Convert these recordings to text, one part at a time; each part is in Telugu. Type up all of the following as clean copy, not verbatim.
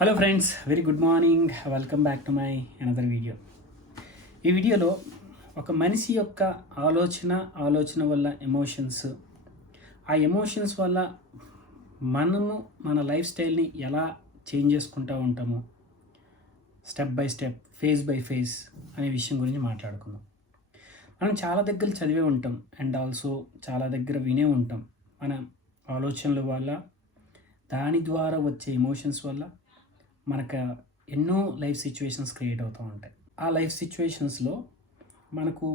Hello friends, very good morning. Welcome back to my another video. ఈ వీడియోలో ఒక మనిషి యొక్క ఆలోచన వల్ల ఎమోషన్స్, ఆ ఎమోషన్స్ వల్ల మనము మన లైఫ్ స్టైల్ని ఎలా చేంజ్ చేసుకుంటూ ఉంటాము, step by step, phase by phase అనే విషయం గురించి మాట్లాడుకుందాం. మనం చాలా దగ్గర చదివే ఉంటాం అండ్ ఆల్సో చాలా దగ్గర వినే ఉంటాం. మన ఆలోచనల వల్ల, దాని ద్వారా వచ్చే ఎమోషన్స్ వల్ల మనకు ఎన్నో లైఫ్ సిచ్యువేషన్స్ క్రియేట్ అవుతూ ఉంటాయి. ఆ లైఫ్ సిచ్యువేషన్స్లో మనకు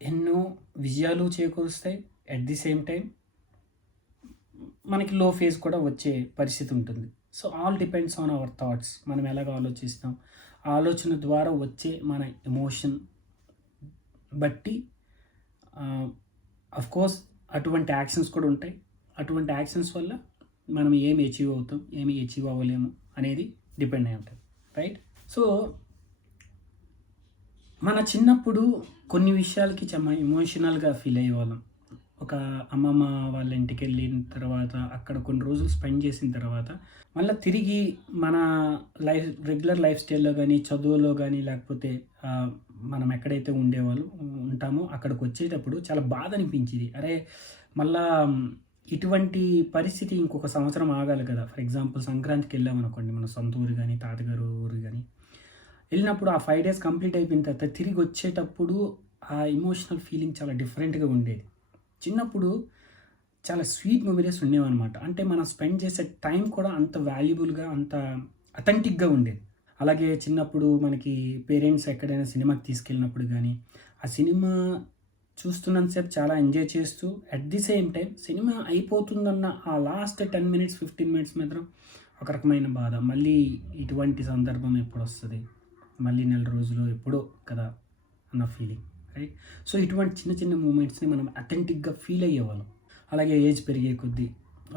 ఎన్నో విజయాలు చేకూరుస్తాయి. అట్ ది సేమ్ టైం మనకి లో ఫేజ్ కూడా వచ్చే పరిస్థితి ఉంటుంది. So all depends on our thoughts. మనం ఎలాగ ఆలోచిస్తాం, ఆలోచన ద్వారా వచ్చే మన ఎమోషన్ బట్టి కోర్స్ అటువంటి యాక్షన్స్ కూడా ఉంటాయి. అటువంటి యాక్షన్స్ వల్ల మనం ఏమి అచీవ్ అవుతాం, ఏమి అచీవ్ అవ్వలేము అనేది డిపెండ్ అయి ఉంటుంది, రైట్? సో మన చిన్నప్పుడు కొన్ని విషయాలకి చాలా ఎమోషనల్గా ఫీల్ అయ్యేవాళ్ళం. ఒక అమ్మమ్మ వాళ్ళ ఇంటికి వెళ్ళిన తర్వాత అక్కడ కొన్ని రోజులు స్పెండ్ చేసిన తర్వాత మళ్ళీ తిరిగి మన రెగ్యులర్ లైఫ్ స్టైల్లో కానీ, చదువులో కానీ, లేకపోతే మనం ఎక్కడైతే ఉంటామో అక్కడికి వచ్చేటప్పుడు చాలా బాధ అనిపించేది. అరే, మళ్ళా ఇటువంటి పరిస్థితి ఇంకొక సంవత్సరం ఆగాలి కదా. ఫర్ ఎగ్జాంపుల్ సంక్రాంతికి వెళ్ళామనుకోండి, మన సొంత ఊరు కానీ, తాతగారు ఊరు కానీ వెళ్ళినప్పుడు ఆ 5 days కంప్లీట్ అయిపోయిన తర్వాత తిరిగి వచ్చేటప్పుడు ఆ ఎమోషనల్ ఫీలింగ్ చాలా డిఫరెంట్గా ఉండేది. చిన్నప్పుడు చాలా స్వీట్ మెమరీస్ ఉండేవన్నమాట. అంటే మనం స్పెండ్ చేసే టైం కూడా అంత వాల్యుబుల్గా, అంత అథెంటిక్గా ఉండేది. అలాగే చిన్నప్పుడు మనకి పేరెంట్స్ ఎక్కడైనా సినిమాకి తీసుకెళ్ళినప్పుడు కానీ, ఆ సినిమా చూస్తున్నంతసేపు చాలా ఎంజాయ్ చేస్తూ, at the same time cinema అయిపోతుందన్న ఆ లాస్ట్ 10 minutes 15 minutes మాత్రం ఒక రకమైన బాధ. మళ్ళీ ఇటువంటి సందర్భం ఎప్పుడు వస్తుంది, మళ్ళీ నెల రోజులు ఎప్పుడో కదా అన్న ఫీలింగ్, రైట్? సో ఇటువంటి చిన్న చిన్న మూమెంట్స్ని మనం అథెంటిక్గా ఫీల్ అయ్యేవాళ్ళం. అలాగే ఏజ్ పెరిగే కొద్దీ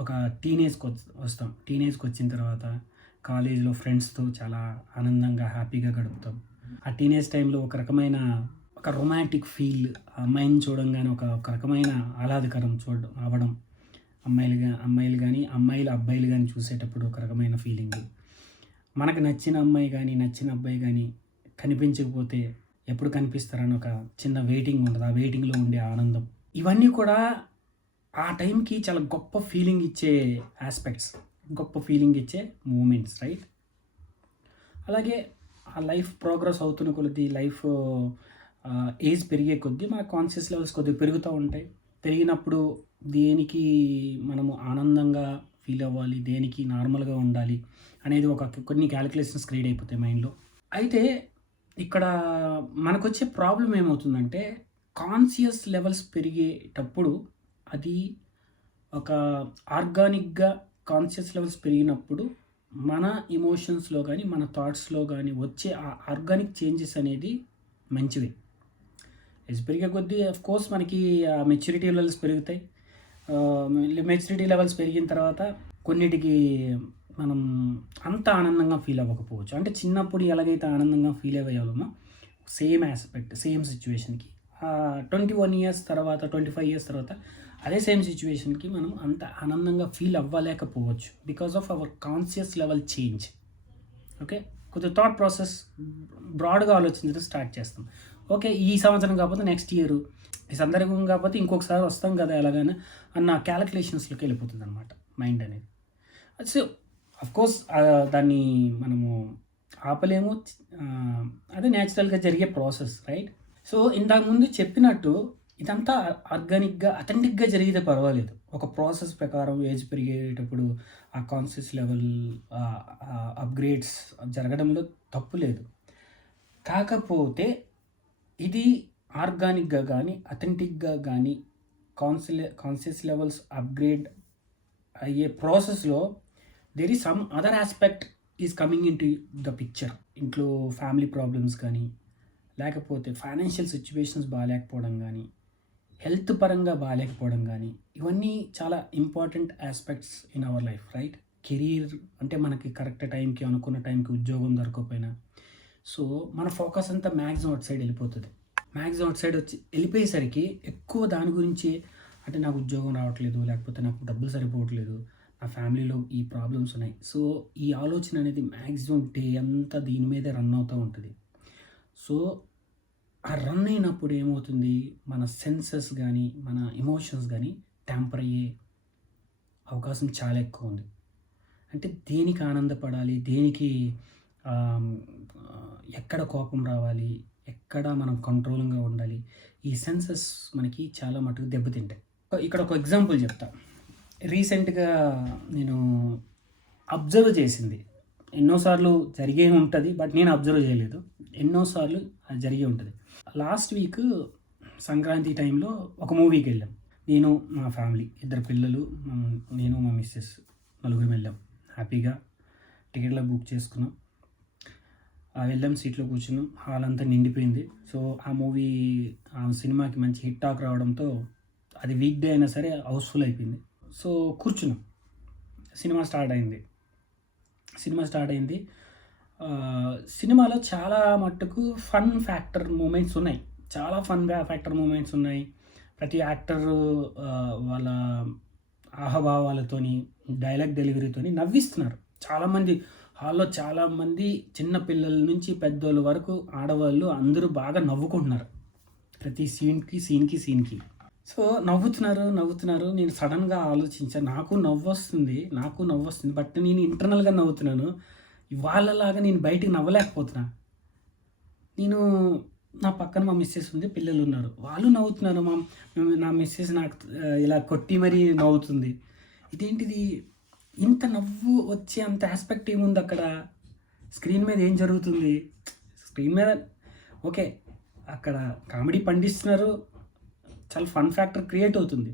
ఒక టీనేజ్కి వస్తాం. టీనేజ్కి వచ్చిన తర్వాత కాలేజ్లో ఫ్రెండ్స్తో చాలా ఆనందంగా, హ్యాపీగా గడుపుతాం. ఆ టీనేజ్ టైంలో ఒక రకమైన రొమాంటిక్ ఫీల్, అమ్మాయిని చూడంగానే ఒక రకమైన ఆహ్లాదకరం అవ్వడం, అమ్మాయిలు కానీ, అబ్బాయిలు కానీ చూసేటప్పుడు ఒక రకమైన ఫీలింగ్. మనకు నచ్చిన అమ్మాయి కానీ, నచ్చిన అబ్బాయి కానీ కనిపించకపోతే ఎప్పుడు కనిపిస్తారని ఒక చిన్న వెయిటింగ్ ఉంటుంది. ఆ వెయిటింగ్లో ఉండే ఆనందం, ఇవన్నీ కూడా ఆ టైంకి చాలా గొప్ప ఫీలింగ్ ఇచ్చే ఆస్పెక్ట్స్, గొప్ప ఫీలింగ్ ఇచ్చే మూమెంట్స్, రైట్? అలాగే ఆ లైఫ్ ప్రోగ్రెస్ అవుతున్న కొద్ది, లైఫ్ ఏజ్ పెరిగే కొద్దీ మన కాన్షియస్ లెవెల్స్ కొద్దిగా పెరుగుతూ ఉంటాయి. పెరిగినప్పుడు దేనికి మనము ఆనందంగా ఫీల్ అవ్వాలి, దేనికి నార్మల్గా ఉండాలి అనేది కొన్ని క్యాలిక్యులేషన్స్ క్రియేట్ అయిపోతాయి మైండ్లో. అయితే ఇక్కడ మనకు వచ్చే ప్రాబ్లం ఏమవుతుందంటే, కాన్షియస్ లెవెల్స్ పెరిగేటప్పుడు అది ఒక ఆర్గానిక్గా కాన్షియస్ లెవెల్స్ పెరిగినప్పుడు మన ఎమోషన్స్లో కానీ, మన థాట్స్లో కానీ వచ్చే ఆ ఆర్గానిక్ చేంజెస్ అనేది మంచివి. ఏజ్ పెరిగే కొద్దీ కోర్స్ మనకి మెచ్యూరిటీ లెవెల్స్ పెరుగుతాయి. మెచ్యూరిటీ లెవెల్స్ పెరిగిన తర్వాత కొన్నిటికి మనం అంత ఆనందంగా ఫీల్ అవ్వకపోవచ్చు. అంటే చిన్నప్పుడు ఎలాగైతే ఆనందంగా ఫీల్ అయ్యేవాళ్ళమో సేమ్ ఆస్పెక్ట్, సేమ్ సిచ్యువేషన్కి 21 years తర్వాత, 25 years తర్వాత అదే సేమ్ సిచ్యువేషన్కి మనం అంత ఆనందంగా ఫీల్ అవ్వలేకపోవచ్చు. Because of our conscious level change. Okay, కొద్దిగా థాట్ ప్రాసెస్ బ్రాడ్గా ఆలోచించడం స్టార్ట్ చేస్తాం. ఓకే, ఈ సంవత్సరం కాకపోతే నెక్స్ట్ ఇయర్, ఈ సందర్భం కాకపోతే ఇంకొకసారి వస్తాం కదా ఎలాగైనా అన్న క్యాలిక్యులేషన్స్లోకి వెళ్ళిపోతుంది అనమాట మైండ్ అనేది. సో అఫ్కోర్స్ దాన్ని మనము ఆపలేము. అదే న్యాచురల్గా జరిగే ప్రాసెస్, రైట్? సో ఇంతకు ముందు చెప్పినట్టు ఇదంతా ఆర్గానిక్గా, అథెంటిక్గా జరిగితే పర్వాలేదు. ఒక ప్రాసెస్ ప్రకారం ఏజ్ పెరిగేటప్పుడు ఆ కాన్షియస్ లెవెల్ అప్గ్రేడ్స్ జరగడంలో తప్పు లేదు. కాకపోతే ఇది ఆర్గానిక్గా కానీ, అథెంటిక్గా కానీ కాన్షియస్ లెవెల్స్ అప్గ్రేడ్ అయ్యే ప్రాసెస్లో there is some other aspect is coming in to the picture. ఇంట్లో ఫ్యామిలీ ప్రాబ్లమ్స్ కానీ, లేకపోతే ఫైనాన్షియల్ సిచ్యువేషన్స్ బాగాలేకపోవడం కానీ, హెల్త్ పరంగా బాగాలేకపోవడం కానీ, ఇవన్నీ చాలా important aspects in our life, right? Career అంటే మనకి కరెక్ట్ టైంకి, అనుకున్న టైంకి ఉద్యోగం దొరకకపోయినా, సో మన ఫోకస్ అంతా మ్యాక్సిమం అవుట్ సైడ్ వెళ్ళిపోతుంది. మ్యాక్సిమం అవుట్ సైడ్ వెళ్ళిపోయేసరికి ఎక్కువ దాని గురించి, అంటే నాకు ఉద్యోగం రావట్లేదు, లేకపోతే నాకు డబ్బులు సరిపోవట్లేదు, ఆ ఫ్యామిలీలో ఈ ప్రాబ్లమ్స్ ఉన్నాయి. సో, ఈ ఆలోచన అనేది మ్యాక్సిమం డే అంతా దీని మీదే రన్ అవుతూ ఉంటుంది. సో, ఆ రన్ అయినప్పుడు ఏమవుతుంది, మన సెన్సెస్ గానీ, మన ఎమోషన్స్ గానీ ట్యాంపర్ అయ్యే అవకాశం చాలా ఎక్కువ ఉంది. అంటే దేనికి ఆనందపడాలి, దేనికి ఆహ్, ఎక్కడ కోపం రావాలి, ఎక్కడ మనం కంట్రోలింగ్‌గా ఉండాలి, ఈ సెన్సెస్ మనకి చాలా మటుకు దెబ్బతింటాయి. ఇక్కడ ఒక ఎగ్జాంపుల్ చెప్తా. రీసెంట్‌గా నేను అబ్జర్వ్ చేసింది. ఎన్నో సార్లు జరిగే ఉంటది. బట్ నేను అబ్జర్వ్ చేయలేదు. ఎన్నో సార్లు అది జరిగే ఉంటది. లాస్ట్ వీక్ సంక్రాంతి టైంలో ఒక మూవీకెళ్ళాం. నేను, మా ఫ్యామిలీ, ఇద్దరు పిల్లలు, నేను, మా మిసెస్ నలుగురం వెళ్ళాం. హ్యాపీగా టికెట్లు బుక్ చేసుకున్నాం. వెళ్ళాం, సీట్‌లో కూర్చున్నాం. హాల్ అంతా నిండిపోయింది. సో, ఆ సినిమాకి మంచి హిట్ టాక్ రావడంతో అది వీక్ డే అయినా సరే హౌస్‌ఫుల్ అయిపోయింది. సో, కూర్చున్నాం. సినిమా స్టార్ట్ అయింది. సినిమాలో చాలా మట్టుకు ఫన్ ఫ్యాక్టర్ మూమెంట్స్ ఉన్నాయి. చాలా ఫన్ ఫ్యాక్టర్ మూమెంట్స్ ఉన్నాయి. ప్రతి యాక్టర్ వాళ్ళ ఆహభావాలతోని, డైలాగ్ డెలివరీతోని నవ్విస్తున్నారు. హాల్‌లో చాలామంది, చిన్న పిల్లల నుంచి పెద్దోళ్ళ వరకు, ఆడవాళ్ళు అందరూ బాగా నవ్వుకుంటున్నారు. ప్రతి సీన్‌కి. సో, నవ్వుతున్నారు. నేను సడెన్‌గా ఆలోచించాను. నాకు నవ్వొస్తుంది. బట్ నేను ఇంటర్నల్‌గా నవ్వుతున్నాను. వాళ్ళలాగా నేను బయటికి నవ్వలేకపోతున్నా. నా పక్కన మా మిసెస్ ఉంది, పిల్లలున్నారు. వాళ్ళు నవ్వుతున్నారు. నా మిసెస్ నాకు ఇలా కొట్టి మరీ నవ్వుతుంది. ఇదేంటిది? ఇంత నవ్వు వచ్చే అంత యాస్పెక్ట్ ఏముందక్కడ? స్క్రీన్ మీద ఏం జరుగుతుంది? స్క్రీన్ మీద ఓకే, అక్కడ కామెడీ పండిస్తున్నారు. చాలా ఫన్ ఫ్యాక్టర్ క్రియేట్ అవుతుంది.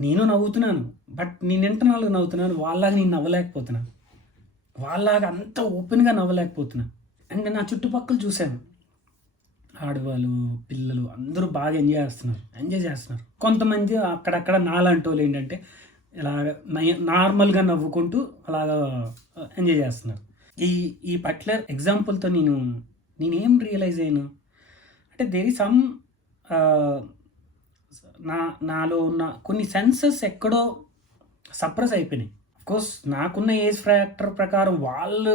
నేను నవ్వుతున్నాను. బట్ నేను ఇంటర్నల్‌గా నవ్వుతున్నాను. వాళ్ళలాగా నేను నవ్వలేకపోతున్నా. వాళ్ళలాగా అంత ఓపెన్‌గా నవ్వలేకపోతున్నా. అండ్ నా చుట్టుపక్కల చూశాను. ఆడవాళ్ళు, పిల్లలు అందరూ బాగా ఎంజాయ్ చేస్తున్నారు. కొంతమంది అక్కడక్కడ నాలాంటోళ్ళు ఏంటంటే ఇలాగ నార్మల్‌గా నవ్వుకుంటూ అలాగా ఎంజాయ్ చేస్తున్నారు. ఈ పర్టిక్యులర్ ఎగ్జాంపుల్‌తో నేనేం రియలైజ్ అయ్యాను అంటే దేర్ ఈజ్ సమ్ నాలో ఉన్న కొన్ని సెన్సెస్ ఎక్కడో సప్రెస్ అయిపోయినాయి. అఫ్‌కోర్స్ నాకున్న ఏజ్ ఫ్యాక్టర్ ప్రకారం వాళ్ళు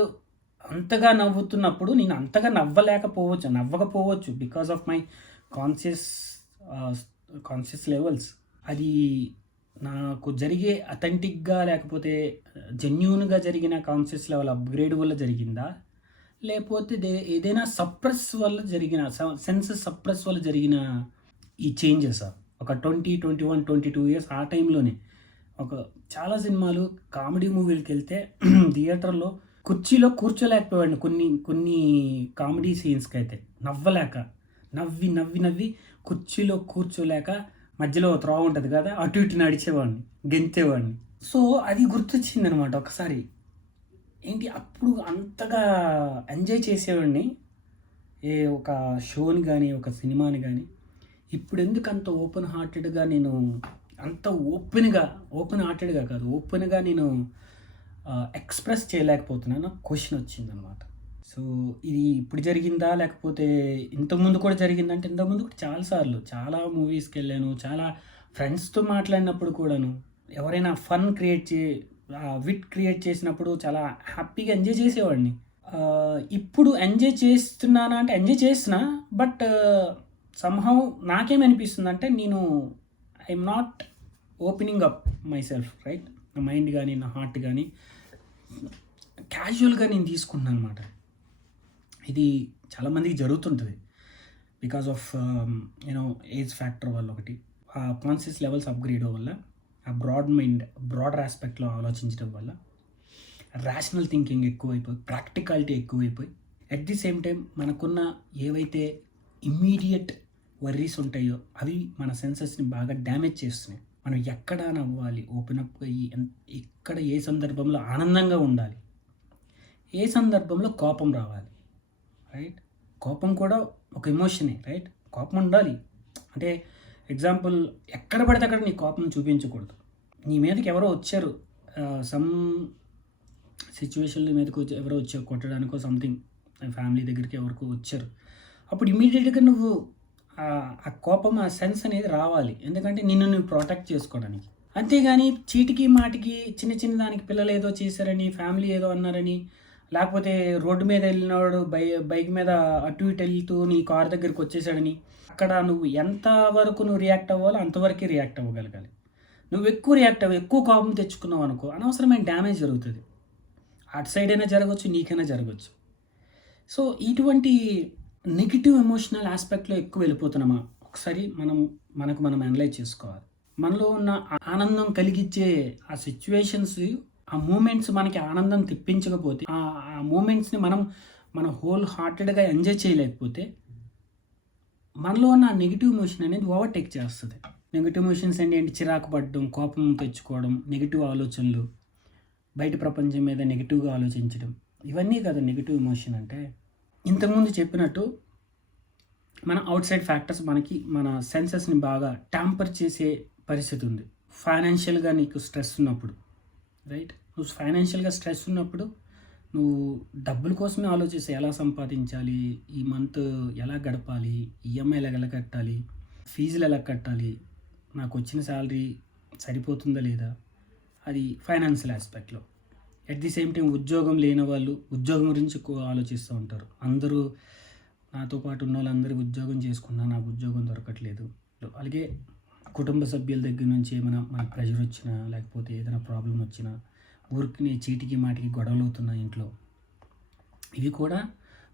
అంతగా నవ్వుతున్నప్పుడు నేను అంతగా నవ్వకపోవచ్చు because of my conscious levels. అది నాకు జరిగే అథెంటిక్‌గా లేకపోతే జెన్యూన్‌గా జరిగిన కాన్షియస్ లెవెల్ అప్‌గ్రేడ్ వల్ల జరిగిందా? లేకపోతే ఏదైనా సప్రెస్ వల్ల జరిగిన సెన్సెస్ సప్రెస్ వల్ల జరిగిన ఈ చేంజెసా? ఒక 20, 21, 22 ఇయర్స్ ఆ టైంలోనే చాలా సినిమాలు, కామెడీ మూవీలకెళ్తే థియేటర్‌లో కుర్చీలో కూర్చోలేకపోయాడిని. కొన్ని కామెడీ సీన్స్‌కైతే నవ్వలేక, నవ్వి కుర్చీలో కూర్చోలేక మధ్యలో త్రోవ ఉంటది కదా! అటు ఇటు నడిచేవాడిని, గెంతేవాడిని. సో, అది గుర్తొచ్చిందనమాట ఒకసారి. అప్పుడు అంతగా ఎంజాయ్ చేసేవాడిని ఒక షోని గానీ, ఒక సినిమాని గానీ. ఇప్పుడెందుకు అంత ఓపెన్ హార్టెడ్‌గా అంత ఓపెన్ హార్టెడ్‌గా కాదు, ఓపెన్‌గా ఎక్స్‌ప్రెస్ చేయలేకపోతున్నాను క్వెషన్ వచ్చిందనమాట. సో, ఇది ఇప్పుడు జరిగిందా? లేకపోతే ఇంతకుముందు కూడా జరిగిందంటే, ఇంతకుముందు కూడా చాలా సార్లు చాలా మూవీస్‌కెళ్ళాను. చాలా ఫ్రెండ్స్‌తో మాట్లాడినప్పుడు కూడాను, ఎవరైనా విట్ క్రియేట్ చేసినప్పుడు చాలా హ్యాపీగా ఎంజాయ్ చేసేవాడిని. ఇప్పుడు ఎంజాయ్ చేస్తున్నానా అంటే ఎంజాయ్ చేస్తున్నా. బట్ సమ్‌హౌ నాకేమనిపిస్తుందంటే I'm not opening up myself, right? నా మైండ్ గానీ, నా హార్ట్ గానీ క్యాజువల్‌గా నేను తీసుకుంటున్నాను అనమాట. ఇది చాలామందికి జరుగుతుంటుంది. బికాస్ ఆఫ్ ఏజ్ ఫ్యాక్టర్ వల్ల ఒకటి, ఆ కాన్షియస్ లెవెల్స్ అప్‌గ్రేడ్ వల్ల, ఆ బ్రాడర్ ఆస్పెక్ట్‌లో ఆలోచించడం వల్ల, రేషనల్ థింకింగ్ ఎక్కువైపోయి, ప్రాక్టికాలిటీ ఎక్కువైపోయి, ఎట్ ది సేమ్ టైం మనకున్న ఏవైతే ఇమ్మీడియట్ వర్రీస్ ఉంటాయో అవి మన సెన్సెస్ని బాగా డ్యామేజ్ చేస్తున్నాయి. మనం ఎక్కడ నవ్వాలి, ఓపెన్ అప్ అయ్యి, ఎక్కడ ఏ సందర్భంలో ఆనందంగా ఉండాలి, ఏ సందర్భంలో కోపం రావాలి, రైట్? కోపం కూడా ఒక ఎమోషనే, రైట్? కోపం ఉండాలి. అంటే ఎగ్జాంపుల్, ఎక్కడ పడితే అక్కడ నీ కోపం చూపించకూడదు. నీ మీదకి ఎవరో వచ్చారు, సమ్ సిచ్యువేషన్ల మీదకి ఎవరో వచ్చారు కొట్టడానికో సంథింగ్, ఫ్యామిలీ దగ్గరికి ఎవరికో వచ్చారు. అప్పుడు ఇమీడియట్గా నువ్వు ఆ కోపం, ఆ సెన్స్ అనేది రావాలి. ఎందుకంటే నిన్ను ప్రొటెక్ట్ చేసుకోవడానికి. అంతేగాని చీటికి మాటికి చిన్న చిన్న దానికి పిల్లలు ఏదో చేశారని, ఫ్యామిలీ ఏదో అన్నారని, లేకపోతే రోడ్డు మీద వెళ్ళినోడు బైక్ మీద అటు ఇటు వెళ్తూ నీ కార్ దగ్గరికి వచ్చేసాడని, అక్కడ నువ్వు ఎంత వరకు నువ్వు రియాక్ట్ అవ్వాలో అంతవరకే రియాక్ట్ అవ్వగలగాలి. నువ్వు ఎక్కువ రియాక్ట్ అవ్వ ఎక్కువ కోపం తెచ్చుకున్నావు అనుకో, అనవసరమైన డ్యామేజ్ జరుగుతుంది. అటు సైడ్ అయినా జరగవచ్చు, నీకైనా జరగవచ్చు. సో ఇటువంటి నెగిటివ్ ఎమోషనల్ ఆస్పెక్ట్లో ఎక్కువ వెళ్ళిపోతున్నామా, ఒకసారి మనకు మనం అనలైజ్ చేసుకోవాలి. మనలో ఉన్న ఆనందం కలిగించే ఆ సిచ్యువేషన్స్, ఆ మూమెంట్స్ మనకి ఆనందం తెప్పించకపోతే, ఆ మూమెంట్స్ని మన హోల్ హార్టెడ్గా ఎంజాయ్ చేయలేకపోతే, మనలో ఉన్న నెగిటివ్ ఎమోషన్ అనేది ఓవర్టేక్ చేస్తుంది. నెగిటివ్ ఎమోషన్స్ ఏంటి? చిరాకు పడడం, కోపం తెచ్చుకోవడం, నెగిటివ్ ఆలోచనలు, బయట ప్రపంచం మీద నెగిటివ్గా ఆలోచించడం, ఇవన్నీ కదా నెగిటివ్ ఎమోషన్ అంటే. ఇంతకుముందు చెప్పినట్టు మన అవుట్ సైడ్ ఫ్యాక్టర్స్ మనకి మన సెన్సెస్ని బాగా ట్యాంపర్ చేసే పరిస్థితి ఉంది. ఫైనాన్షియల్గా నీకు స్ట్రెస్ ఉన్నప్పుడు, రైట్? నువ్వు ఫైనాన్షియల్గా స్ట్రెస్ ఉన్నప్పుడు నువ్వు డబ్బుల కోసమే ఆలోచిస్తే ఎలా సంపాదించాలి, ఈ మంత్ ఎలా గడపాలి, ఈఎంఐలు ఎలా కట్టాలి, ఫీజులు ఎలా కట్టాలి, నాకు వచ్చిన శాలరీ సరిపోతుందా లేదా, అది ఫైనాన్షియల్ ఆస్పెక్ట్లో. ఎట్ ది సేమ్ టైం ఉద్యోగం లేని వాళ్ళు ఉద్యోగం గురించి ఎక్కువ ఆలోచిస్తూ ఉంటారు. అందరూ నాతో పాటు ఉన్న వాళ్ళందరూ ఉద్యోగం చేసుకున్నా నాకు ఉద్యోగం దొరకట్లేదు. అలాగే కుటుంబ సభ్యుల దగ్గర నుంచి ఏమైనా మనకు ప్రెషర్ వచ్చినా, లేకపోతే ఏదైనా ప్రాబ్లం వచ్చినా, ఊరికి చీటికి మాటికి గొడవలు అవుతున్నా ఇంట్లో, ఇవి కూడా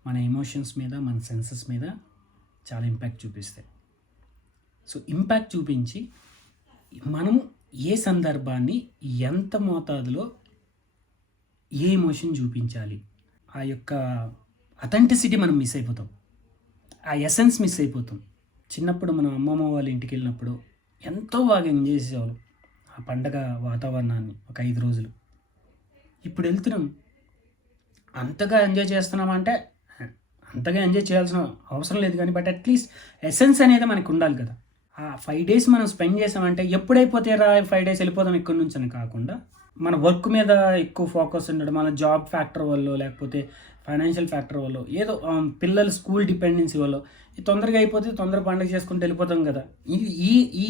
మన ఎమోషన్స్ మీద, మన సెన్సెస్ మీద చాలా ఇంపాక్ట్ చూపిస్తాయి. సో ఇంపాక్ట్ చూపించి మనం ఏ సందర్భాన్ని ఎంత మోతాదులో ఏ ఎమోషన్ చూపించాలి, ఆ యొక్క అథెంటిసిటీ మనం మిస్ అయిపోతాం, ఆ ఎసెన్స్ మిస్ అయిపోతాం. చిన్నప్పుడు మనం అమ్మమ్మ వాళ్ళ ఇంటికి వెళ్ళినప్పుడు ఎంతో బాగా ఎంజాయ్ చేసేవాళ్ళం ఆ పండగ వాతావరణాన్ని, ఒక 5 రోజులు. ఇప్పుడు వెళ్తున్నాం, అంతగా ఎంజాయ్ చేస్తున్నామంటే అంతగా ఎంజాయ్ చేయాల్సిన అవసరం లేదు కానీ, బట్ అట్లీస్ట్ ఎసెన్స్ అనేది మనకు ఉండాలి కదా. ఆ 5 days మనం స్పెండ్ చేసామంటే ఎప్పుడైపోతే రా 5 days వెళ్ళిపోదాం ఇక్కడి నుంచి అని కాకుండా, మన వర్క్ మీద ఎక్కువ ఫోకస్ ఉండడం, మన జాబ్ ఫ్యాక్టర్ వల్ల, లేకపోతే ఫైనాన్షియల్ ఫ్యాక్టర్ వల్ల, ఏదో పిల్లల స్కూల్ డిపెండెన్సీ వల్ల తొందరగా అయిపోతే తొందర పండుగ చేసుకుంటూ వెళ్ళిపోతాం కదా.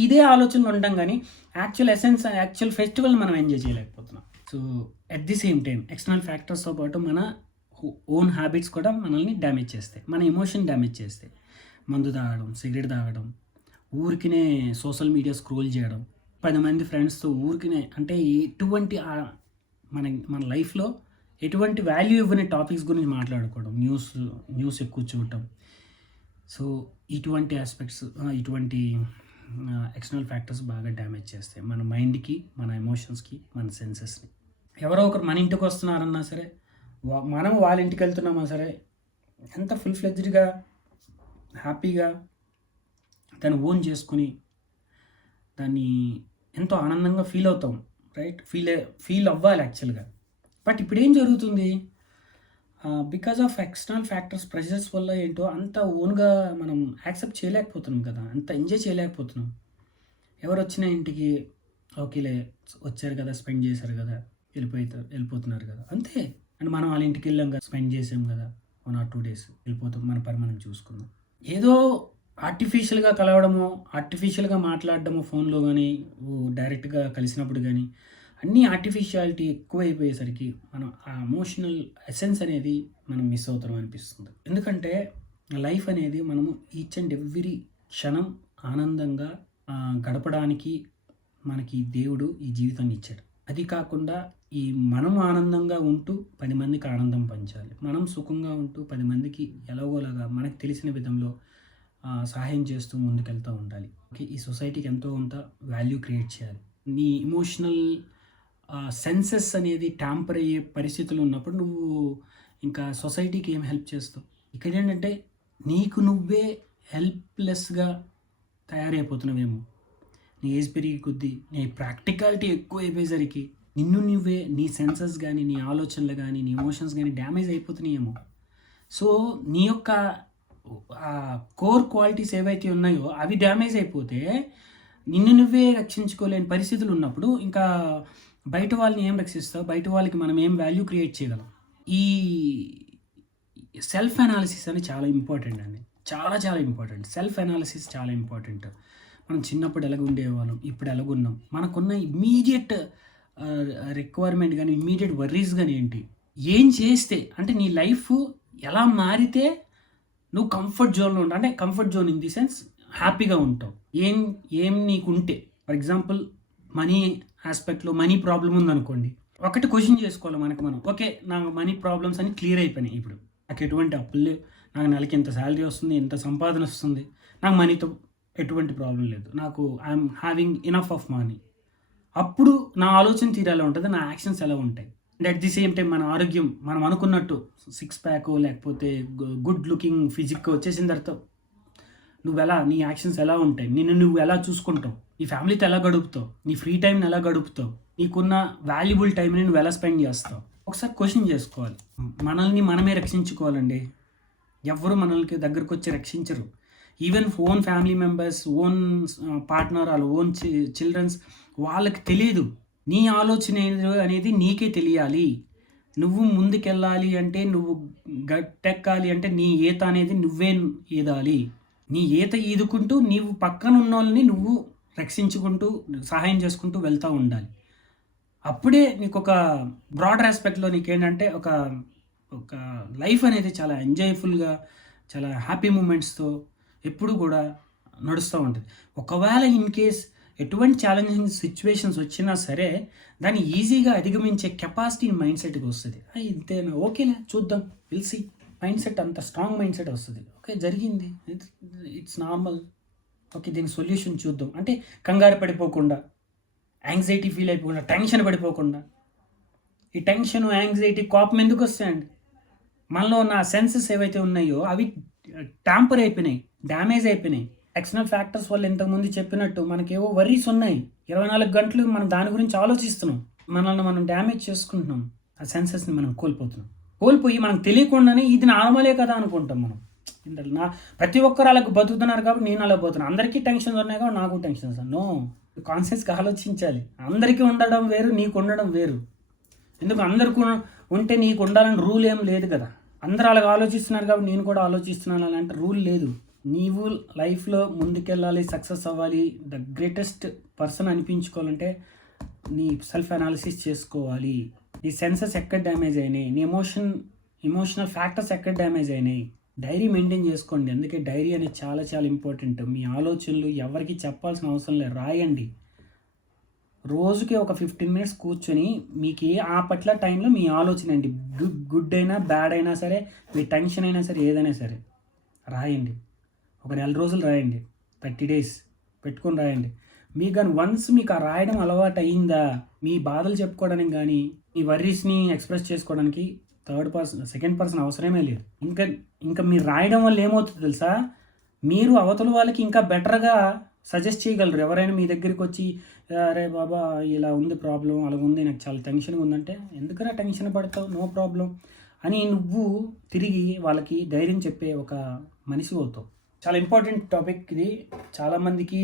ఇదే ఆలోచనలు ఉంటాం కానీ యాక్చువల్ ఎసెన్స్, యాక్చువల్ ఫెస్టివల్ మనం ఎంజాయ్ చేయలేకపోతున్నాం. So at the same time external ఫ్యాక్టర్స్తో పాటు మన ఓన్ హ్యాబిట్స్ కూడా మనల్ని డ్యామేజ్ చేస్తాయి, మన ఎమోషన్ డ్యామేజ్ చేస్తాయి. మందు తాగడం, సిగరెట్ తాగడం, ఊరికినే సోషల్ మీడియా స్క్రోల్ చేయడం, 10 మంది ఫ్రెండ్స్తో ఊరికినే, అంటే ఎటువంటి మన లైఫ్లో ఎటువంటి వాల్యూ ఇవ్వని టాపిక్స్ గురించి మాట్లాడుకోవడం, న్యూస్ ఎక్కువ చూడటం. సో ఇటువంటి ఆస్పెక్ట్స్, ఇటువంటి ఎక్స్టర్నల్ ఫ్యాక్టర్స్ బాగా డ్యామేజ్ చేస్తాయి మన మైండ్కి, మన ఎమోషన్స్కి, మన సెన్సెస్ని. ఎవరో ఒకరు మన ఇంటికి వస్తున్నారన్నా సరే, మనం వాళ్ళ ఇంటికి వెళ్తున్నామా సరే, ఎంత ఫుల్ ఫ్లెడ్జ్డ్గా హ్యాపీగా దాన్ని ఓన్ చేసుకుని దాన్ని ఎంతో ఆనందంగా ఫీల్ అవుతాం, రైట్? ఫీల్ అవ్వాలి యాక్చువల్గా. బట్ ఇప్పుడు ఏం జరుగుతుంది, because of external factors, pressures వల్ల ఏంటో అంత ఓన్గా మనం యాక్సెప్ట్ చేయలేకపోతున్నాం కదా, అంత ఎంజాయ్ చేయలేకపోతున్నాం. ఎవరు వచ్చిన ఇంటికి ఓకేలే, వచ్చారు కదా, స్పెండ్ చేశారు కదా, వెళ్ళిపోతున్నారు కదా, అంతే. అండ్ మనం వాళ్ళ ఇంటికి వెళ్ళాం కదా, స్పెండ్ చేసాం కదా, 1 or 2 days వెళ్ళిపోతాం, మన పని మనం చూసుకుందాం. ఏదో ఆర్టిఫిషియల్గా కలవడము, ఆర్టిఫిషియల్గా మాట్లాడడము ఫోన్లో కానీ, డైరెక్ట్గా కలిసినప్పుడు కానీ, అన్నీ ఆర్టిఫిషియాలిటీ ఎక్కువైపోయేసరికి మనం ఆ ఎమోషనల్ ఎసెన్స్ అనేది మనం మిస్ అవుతాం అనిపిస్తుంది. ఎందుకంటే లైఫ్ అనేది మనము ఈచ్ అండ్ ఎవ్రీ క్షణం ఆనందంగా గడపడానికి మనకి దేవుడు ఈ జీవితాన్ని ఇచ్చాడు. అది కాకుండా మనం ఆనందంగా ఉంటూ 10 మందికి ఆనందం పంచాలి, మనం సుఖంగా ఉంటూ 10 మందికి ఎలాగోలాగా మనకు తెలిసిన విధంలో సహాయం చేస్తూ ముందుకెళ్తూ ఉండాలి. ఓకే, ఈ సొసైటీకి ఎంతో కొంత వాల్యూ క్రియేట్ చేయాలి. నీ ఇమోషనల్ సెన్సెస్ అనేది ట్యాంపర్ అయ్యే పరిస్థితులు ఉన్నప్పుడు నువ్వు ఇంకా సొసైటీకి ఏం హెల్ప్ చేస్తావు? ఇక్కడ ఏంటంటే నీకు నువ్వే హెల్ప్లెస్గా తయారైపోతున్నావేమో. నీ ఏజ్ పెరిగి కొద్దీ నీ ప్రాక్టికాలిటీ ఎక్కువ అయిపోయేసరికి నువ్వే, నీ సెన్సెస్ కానీ, నీ ఆలోచనలు కానీ, నీ ఎమోషన్స్ కానీ డ్యామేజ్ అయిపోతున్నాయేమో. సో నీ యొక్క కోర్ క్వాలిటీస్ ఏవైతే ఉన్నాయో అవి డ్యామేజ్ అయిపోతే నువ్వే రక్షించుకోలేని పరిస్థితులు ఉన్నప్పుడు ఇంకా బయట వాళ్ళని ఏం రక్షిస్తావు? బయట వాళ్ళకి మనం ఏం వాల్యూ క్రియేట్ చేయగలం? ఈ సెల్ఫ్ అనాలిసిస్ అనేది చాలా ఇంపార్టెంట్ అండి, చాలా చాలా ఇంపార్టెంట్. సెల్ఫ్ అనాలిసిస్ చాలా ఇంపార్టెంట్. మనం చిన్నప్పుడు ఎలాగ ఉండేవాళ్ళం, ఇప్పుడు ఎలాగున్నాం, మనకున్న ఇమ్మీడియట్ రిక్వైర్మెంట్ కానీ ఇమ్మీడియట్ వర్రీస్ కానీ ఏంటి, ఏం చేస్తే అంటే నీ లైఫ్ ఎలా మారితే నువ్వు కంఫర్ట్ జోన్లో ఉంటావు, అంటే comfort zone in the sense హ్యాపీగా ఉంటావు. ఏం నీకు ఉంటే, ఫర్ ఎగ్జాంపుల్ మనీ ఆస్పెక్ట్లో మనీ ప్రాబ్లం ఉందనుకోండి, ఒకటి క్వశ్చన్ చేసుకోవాలి మనకు మనం, ఓకే నాకు మనీ ప్రాబ్లమ్స్ అని క్లియర్ అయిపోయినాయి, ఇప్పుడు నాకు ఎటువంటి అప్పులు లేవు, నాకు నెలకి ఎంత శాలరీ వస్తుంది, ఎంత సంపాదన వస్తుంది, నాకు మనీతో ఎటువంటి ప్రాబ్లం లేదు, నాకు I'm having enough of money. అప్పుడు నా ఆలోచన తీరు ఎలా ఉంటుంది, నా యాక్షన్స్ ఎలా ఉంటాయి. And at the same time మన ఆరోగ్యం మనం అనుకున్నట్టు 6 ప్యాక్ లేకపోతే గుడ్ లుకింగ్ ఫిజిక్ వచ్చేసిన తర్వాత నీ యాక్షన్స్ ఎలా ఉంటాయి, నువ్వు ఎలా చూసుకుంటావు, నీ ఫ్యామిలీతో ఎలా గడుపుతావు, నీ ఫ్రీ టైంని ఎలా గడుపుతావు, నీకున్న వాల్యుబుల్ టైంని నువ్వు ఎలా స్పెండ్ చేస్తావు. ఒకసారి క్వశ్చన్ చేసుకోవాలి. మనల్ని మనమే రక్షించుకోవాలండి. ఎవరు మనల్ని దగ్గరకు వచ్చి రక్షించరు. Even own family members, own partner, వాళ్ళ ఓన్ చిల్డ్రన్స్, వాళ్ళకి తెలియదు నీ ఆలోచన అనేది నీకే తెలియాలి. నువ్వు ముందుకెళ్ళాలి అంటే, నువ్వు గట్టెక్కాలి అంటే నీ ఈత అనేది నువ్వే ఈదాలి. నీ ఈత ఈదుకుంటూ నీవు పక్కన ఉన్న వాళ్ళని నువ్వు రక్షించుకుంటూ సహాయం చేసుకుంటూ వెళ్తూ ఉండాలి. అప్పుడే నీకు ఒక బ్రాడర్ ఆస్పెక్ట్లో నీకేంటంటే ఒక లైఫ్ అనేది చాలా ఎంజాయ్ఫుల్గా, చాలా హ్యాపీ మూమెంట్స్తో ఎప్పుడు కూడా నడుస్తూ ఉంటుంది. ఒకవేళ ఇన్ కేస్ ఎటువంటి ఛాలెంజింగ్ సిచ్యువేషన్స్ వచ్చినా సరే దాన్ని ఈజీగా అధిగమించే కెపాసిటీ మైండ్ సెట్కి వస్తుంది. ఇంతేనా, ఓకేలే చూద్దాం, పిలిచి మైండ్ సెట్, అంత స్ట్రాంగ్ మైండ్ సెట్ వస్తుంది. ఓకే జరిగింది, ఇట్స్ నార్మల్, ఓకే దీనికి సొల్యూషన్ చూద్దాం అంటే కంగారు పడిపోకుండా, యాంగ్జైటీ ఫీల్ అయిపోకుండా, టెన్షన్ పడిపోకుండా. ఈ టెన్షన్, యాంగ్జైటీ, కోపం ఎందుకు వస్తాయండి? మనలో ఉన్న సెన్సెస్ ఏవైతే ఉన్నాయో అవి ట్యాంపర్ అయిపోయినాయి, డ్యామేజ్ అయిపోయినాయి. ఎక్స్టర్నల్ ఫ్యాక్టర్స్ వల్ల ఇంతకుముందు చెప్పినట్టు మనకేవో వర్రీస్ ఉన్నాయి. 24 గంటలు మనం దాని గురించి ఆలోచిస్తున్నాం, మనల్ని మనం డ్యామేజ్ చేసుకుంటున్నాం, ఆ సెన్సెస్ని మనం కోల్పోయి మనకు తెలియకుండానే ఇది నార్మలే కదా అనుకుంటాం మనం. ప్రతి ఒక్కరు అలాగ బతుకుతున్నారు కాబట్టి నేను అలా పోతున్నాను, అందరికీ టెన్షన్స్ ఉన్నాయి కాబట్టి నాకు టెన్షన్స్. నో, కాన్షియస్గా ఆలోచించాలి. అందరికీ ఉండడం వేరు, నీకు ఉండడం వేరు. ఎందుకు అందరికీ ఉంటే నీకు ఉండాలని రూల్ ఏం లేదు కదా. అందరూ అలాగ ఆలోచిస్తున్నారు కాబట్టి నేను కూడా ఆలోచిస్తున్నాను అలాంటి రూల్ లేదు. నీవు లైఫ్లో ముందుకెళ్ళాలి, సక్సెస్ అవ్వాలి, ద గ్రేటెస్ట్ పర్సన్ అనిపించుకోవాలంటే నీ సెల్ఫ్ అనాలిసిస్ చేసుకోవాలి. నీ సెన్సెస్ ఎక్కడ డ్యామేజ్ అయినాయి, నీ ఎమోషనల్ ఫ్యాక్టర్స్ ఎక్కడ డ్యామేజ్ అయినాయి. డైరీ మెయింటైన్ చేసుకోండి. అందుకే డైరీ అనేది చాలా చాలా ఇంపార్టెంట్. మీ ఆలోచనలు ఎవరికి చెప్పాల్సిన అవసరం లేదు, రాయండి. రోజుకి ఒక 15 మినిట్స్ కూర్చొని మీకు ఆ పట్ల టైంలో మీ ఆలోచన అండి, గుడ్ అయినా బ్యాడ్ అయినా సరే, మీ టెన్షన్ అయినా సరే, ఏదైనా సరే రాయండి. ఒక 4 రోజులు రాయండి, 30 డేస్ పెట్టుకొని రాయండి. మీకు కానీ వన్స్ మీకు ఆ రాయడం అలవాటు అయిందా, మీ బాధలు చెప్పుకోవడానికి కానీ మీ వర్రీస్ని ఎక్స్ప్రెస్ చేసుకోవడానికి సెకండ్ పర్సన్ అవసరమే లేదు. ఇంకా మీరు రాయడం వల్ల ఏమవుతుంది తెలుసా, మీరు అవతల వాళ్ళకి ఇంకా బెటర్గా సజెస్ట్ చేయగలరు. ఎవరైనా మీ దగ్గరికి వచ్చి అరే బాబా ఇలా ఉంది ప్రాబ్లం, అలా ఉంది, నాకు చాలా టెన్షన్గా ఉందంటే, ఎందుకరా టెన్షన్ పడతావు, నో ప్రాబ్లం అని నువ్వు తిరిగి వాళ్ళకి ధైర్యం చెప్పే ఒక మనిషి అవుతావు. చాలా ఇంపార్టెంట్ టాపిక్ ఇది. చాలామందికి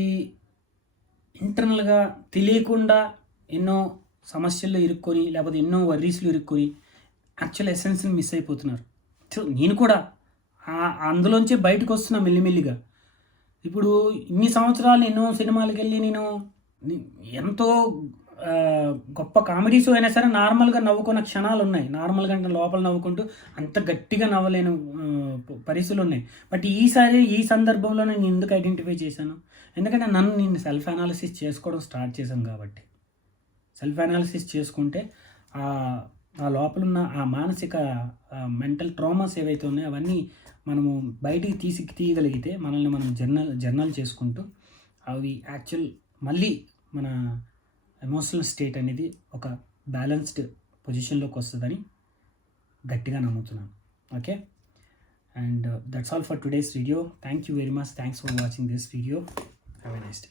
ఇంటర్నల్గా తెలియకుండా ఎన్నో సమస్యల్లో ఇరుక్కొని, లేకపోతే ఎన్నో వర్రీస్లు ఇరుక్కొని యాక్చువల్ ఎసెన్స్ని మిస్ అయిపోతున్నారు. సో నేను కూడా అందులోంచే బయటకు వస్తున్నా మెల్లిమెల్లిగా. ఇప్పుడు ఇన్ని సంవత్సరాలు ఎన్నో సినిమాలకు వెళ్ళి నేను ఎంతో గొప్ప కామెడీ షో అయినా సరే నార్మల్గా నవ్వుకున్న క్షణాలు ఉన్నాయి. నార్మల్గా అంటే లోపల నవ్వుకుంటూ అంత గట్టిగా నవ్వలేని పరిస్థితులు ఉన్నాయి. బట్ ఈ సందర్భంలో నేను ఎందుకు ఐడెంటిఫై చేశాను, ఎందుకంటే నేను సెల్ఫ్ అనాలిసిస్ చేసుకోవడం స్టార్ట్ చేశాను కాబట్టి. సెల్ఫ్ అనాలిసిస్ చేసుకుంటే ఆ లోపల ఉన్న ఆ మానసిక మెంటల్ ట్రామాస్ ఏవైతే ఉన్నాయో అవన్నీ మనము బయటికి తీయగలిగితే, మనల్ని మనం జర్నల్ చేసుకుంటూ అవి యాక్చువల్ మళ్ళీ మన ఎమోషనల్ స్టేట్ అనేది ఒక బ్యాలెన్స్డ్ పొజిషన్లోకి వస్తుందని గట్టిగా నమ్ముతున్నాను. Okay, and that's all for today's video. Thank you very much. Thanks for watching this video. Have a nice day.